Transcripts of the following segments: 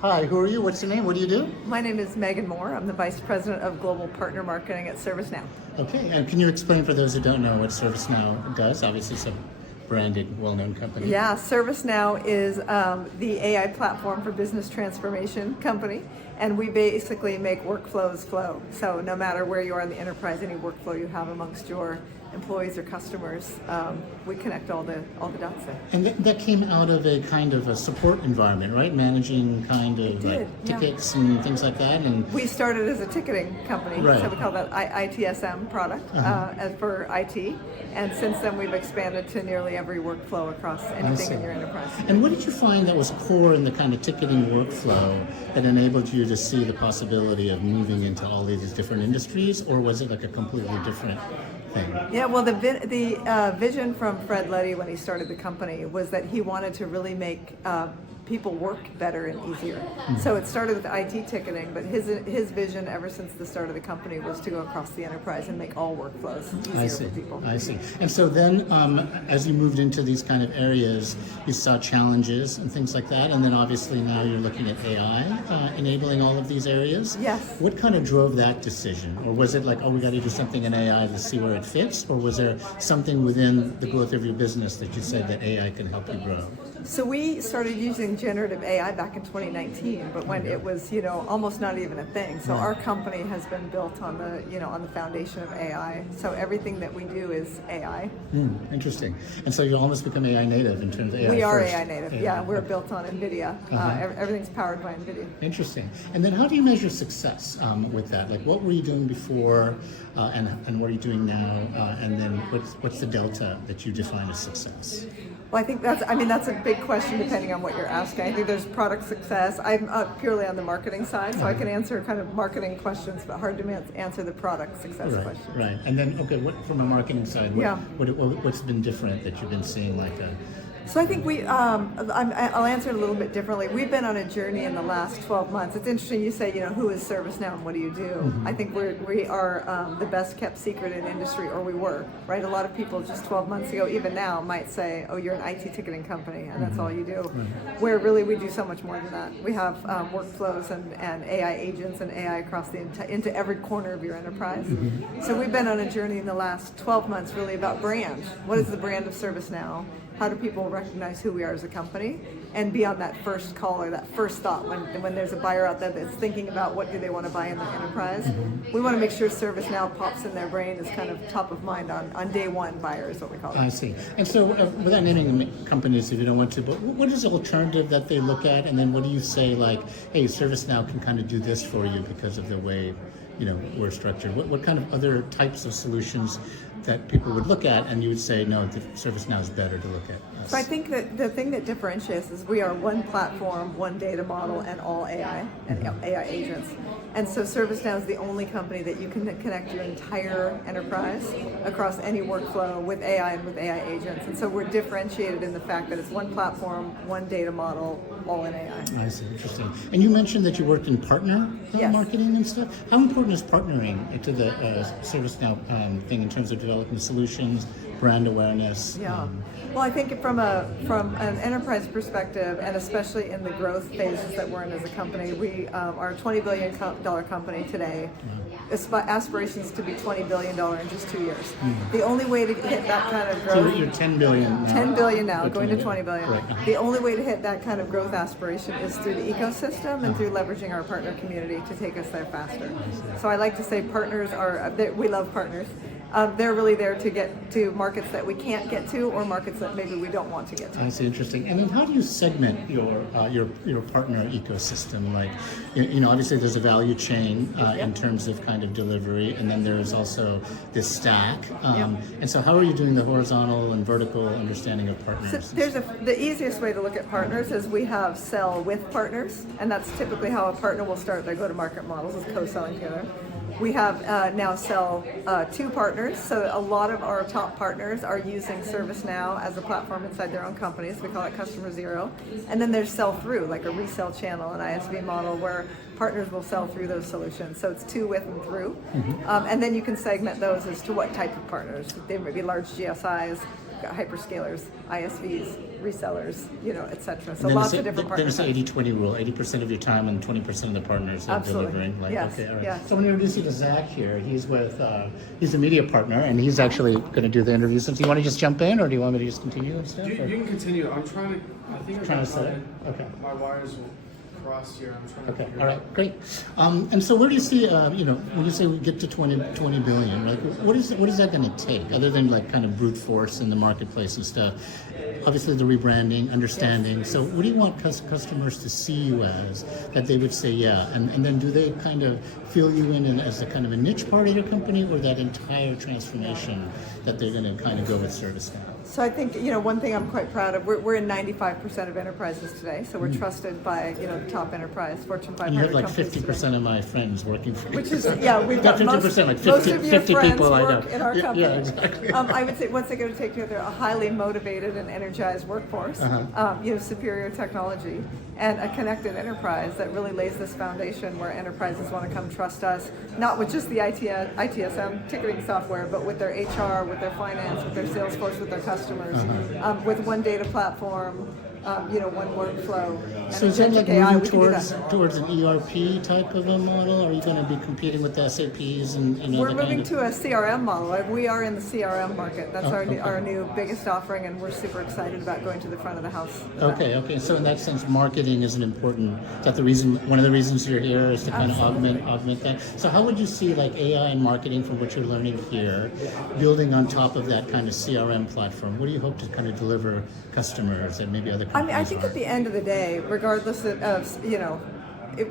Hi, who are you? What's your name? What do you do? My name is Megan Moore. I'm the Vice President of Global Partner Marketing at ServiceNow. Okay, and can you explain for those who don't know what ServiceNow does? Obviously, it's a branded, well-known company. Yeah, ServiceNow is the AI platform for business transformation company, and we basically make workflows flow. So no matter where you are in the enterprise, any workflow you have amongst your employees or customers, we connect all the dots there. And that came out of a kind of a support environment, right? Managing kind of tickets and things like that. And we started as a ticketing company, right. So we call that ITSM product as for IT. And since then, we've expanded to nearly every workflow across anything in your enterprise. And what did you find that was core in the kind of ticketing workflow that enabled you to see the possibility of moving into all these different industries, or was it like a completely different thing? Yeah, well, the vision from Fred Letty when he started the company was that he wanted to really make people work better and easier. Mm-hmm. So it started with IT ticketing, but his vision ever since the start of the company was to go across the enterprise and make all workflows easier for people. I see. And so then as you moved into these kind of areas, you saw challenges and things like that, and then obviously now you're looking at AI enabling all of these areas. Yes. What kind of drove that decision? Or was it like, oh, we got to do something in AI to see where it fits? Or was there something within the growth of your business that you said that AI can help you grow? So we started using generative AI back in 2019, but when it was, almost not even a thing. So our company has been built on the foundation of AI. So everything that we do is AI. Interesting. And so you almost become AI native in terms of AI. We are first. AI native. Yeah, we're built on NVIDIA. Everything's powered by NVIDIA. Interesting. And then how do you measure success with that? Like, what were you doing before, and what are you doing now? And then what's the delta that you define as success? Well, I think that's a big question depending on what you're asking. I think there's product success. I'm purely on the marketing side, so I can answer kind of marketing questions, but hard to answer the product success question. Right. And then, okay, what from a marketing side, what's been different that you've been seeing So I think I'll answer it a little bit differently. We've been on a journey in the last 12 months. It's interesting you say, who is ServiceNow and what do you do? Mm-hmm. I think we are the best kept secret in industry, or we were, right? A lot of people just 12 months ago, even now, might say, oh, you're an IT ticketing company and that's all you do. Mm-hmm. Where really we do so much more than that. We have workflows and AI agents and AI across into every corner of your enterprise. Mm-hmm. So we've been on a journey in the last 12 months really about brand. What is the brand of ServiceNow? How do people recognize who we are as a company, and be on that first call or that first thought when there's a buyer out there that's thinking about what do they want to buy in their enterprise. Mm-hmm. We want to make sure ServiceNow pops in their brain as kind of top of mind on day one buyer is what we call it. I see. And so without naming companies if you don't want to, but what is the alternative that they look at, and then what do you say like, hey, ServiceNow can kind of do this for you because of the way we're structured? What kind of other types of solutions that people would look at and you would say, no, the ServiceNow is better to look at us? So I think that the thing that differentiates is we are one platform, one data model, and all AI and AI agents. And so ServiceNow is the only company that you can connect your entire enterprise across any workflow with AI and with AI agents. And so we're differentiated in the fact that it's one platform, one data model, all in AI. I see, interesting. And you mentioned that you worked in partner marketing and stuff. How important is partnering to the ServiceNow thing in terms of developing solutions, brand awareness? Yeah. Well, I think from an enterprise perspective, and especially in the growth phases that we're in as a company, we are a $20 billion company today. Aspirations to be $20 billion in just 2 years. The only way to hit that kind of growth... So you're 10 billion now. 10 billion now, going to 20 billion. Right. The only way to hit that kind of growth aspiration is through the ecosystem and through leveraging our partner community to take us there faster. So I like to say partners we love partners. They're really there to get to markets that we can't get to, or markets that maybe we don't want to get to. That's interesting. And then how do you segment your partner ecosystem? Like, obviously there's a value chain in terms of kind of delivery, and then there's also this stack. And so how are you doing the horizontal and vertical understanding of partners? So the easiest way to look at partners is we have sell with partners, and that's typically how a partner will start their go-to-market models, is co-selling together. We have now sell to partners, so a lot of our top partners are using ServiceNow as a platform inside their own companies. We call it Customer Zero. And then there's sell through, like a resell channel, an ISV model where partners will sell through those solutions. So it's to, with, and through. And then you can segment those as to what type of partners. They might be large GSIs, We've got hyperscalers, ISVs, resellers, et cetera. So And then lots it's of different then it's partners. the 80-20 rule, 80% of your time and 20% of the partners are Absolutely. delivering. Like, Yes, okay, all right. yes. So I'm going to introduce you to Zach here. He's with, he's a media partner, and he's actually going to do the interview. So do you want to just jump in, or do you want me to just continue and stuff? You can continue. I'm trying to. I think Trying to set it? Okay. My wires will cross here. I'm trying to. Okay, figure all it right, great. And so where do you see, when you say we get to 20 billion, like what is that going to take, other than like kind of brute force in the marketplace and stuff? Obviously the rebranding, understanding. So what do you want customers to see you as, that they would say, yeah, and then do they kind of fill you in as a kind of a niche part of your company, or that entire transformation that they're going to kind of go with ServiceNow? So I think, one thing I'm quite proud of, we're in 95% of enterprises today, so we're trusted by, the top enterprise, Fortune 500 And you have like companies today. 50% of my friends working for you. Which is, we've got 50%, like 50, most of your 50 friends people I know. work in our company. Yeah, exactly. I would say once they go to take together a highly motivated and energized workforce, superior technology, and a connected enterprise that really lays this foundation where enterprises want to come trust us, not with just the ITSM ticketing software, but with their HR, with their finance, with their Salesforce, with their customers, with one data platform, one workflow. So and is that like agentic AI, moving we can do that. towards an ERP type of a model? Are you going to be competing with the SAPs and We're the moving kind of... to a CRM model. We are in the CRM market. That's okay. our new biggest offering, and we're super excited about going to the front of the house. with that. Okay. So in that sense, marketing is an important. Is that the reason? One of the reasons you're here is to kind of augment that. So how would you see like AI and marketing from what you're learning here, building on top of that kind of CRM platform? What do you hope to kind of deliver customers and maybe other companies? I think at the end of the day, regardless of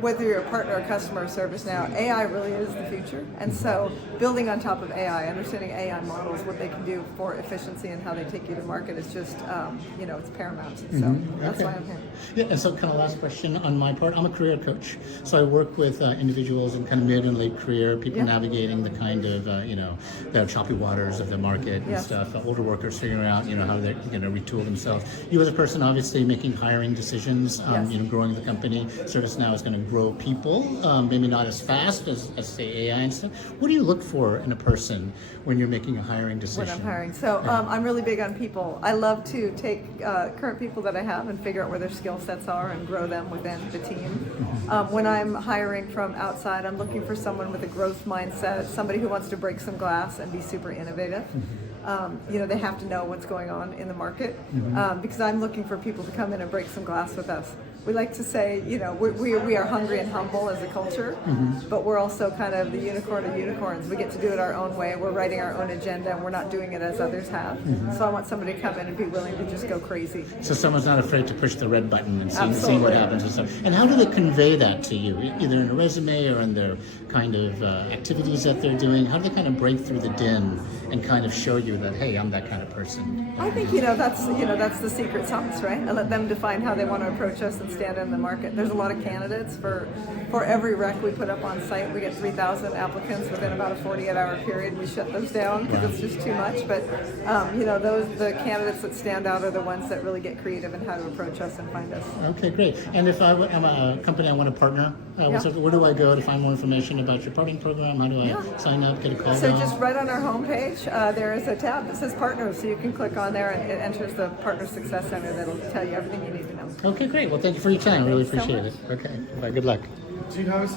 whether you're a partner or customer of ServiceNow, AI really is the future. And so building on top of AI, understanding AI models, what they can do for efficiency and how they take you to market is just, it's paramount. So that's why I'm here. Yeah, and so kind of last question on my part. I'm a career coach. So I work with individuals in kind of mid and late career, people navigating the kind of, the choppy waters of the market and stuff. Older workers figuring out, how they're going to retool themselves. You as a person, obviously making hiring decisions, growing the company. ServiceNow is going to grow people, maybe not as fast as say AI and stuff. What do you look for in a person when you're making a hiring decision? When I'm hiring. So I'm really big on people. I love to take current people that I have and figure out where their skill sets are and grow them within the team. When I'm hiring from outside, I'm looking for someone with a growth mindset, somebody who wants to break some glass and be super innovative. They have to know what's going on in the market because I'm looking for people to come in and break some glass with us. We like to say, we are hungry and humble as a culture, but we're also kind of the unicorn of unicorns. We get to do it our own way. We're writing our own agenda, and we're not doing it as others have. So I want somebody to come in and be willing to just go crazy. So someone's not afraid to push the red button and see what Absolutely. happens and stuff. And how do they convey that to you, either in a resume or in their kind of activities that they're doing? How do they kind of break through the din and kind of show you that, hey, I'm that kind of person? I think that's the secret sauce, right? I let them define how they want to approach us and stand in the market. There's a lot of candidates for every rec we put up on site. We get 3,000 applicants within about a 48-hour period. We shut those down because it's just too much. But the candidates that stand out are the ones that really get creative in how to approach us and find us. Okay, great. And if I'm a company I want to partner, where do I go to find more information about your partnering program? How do I sign up, get a call? So just right on our homepage, there is a tab that says Partners, so you can click on there and it enters the Partner Success Center that'll tell you everything you need to know. Okay, great. Well, thank you for your time. I really Thanks so appreciate it. Okay, bye. Good luck. Do you have a second?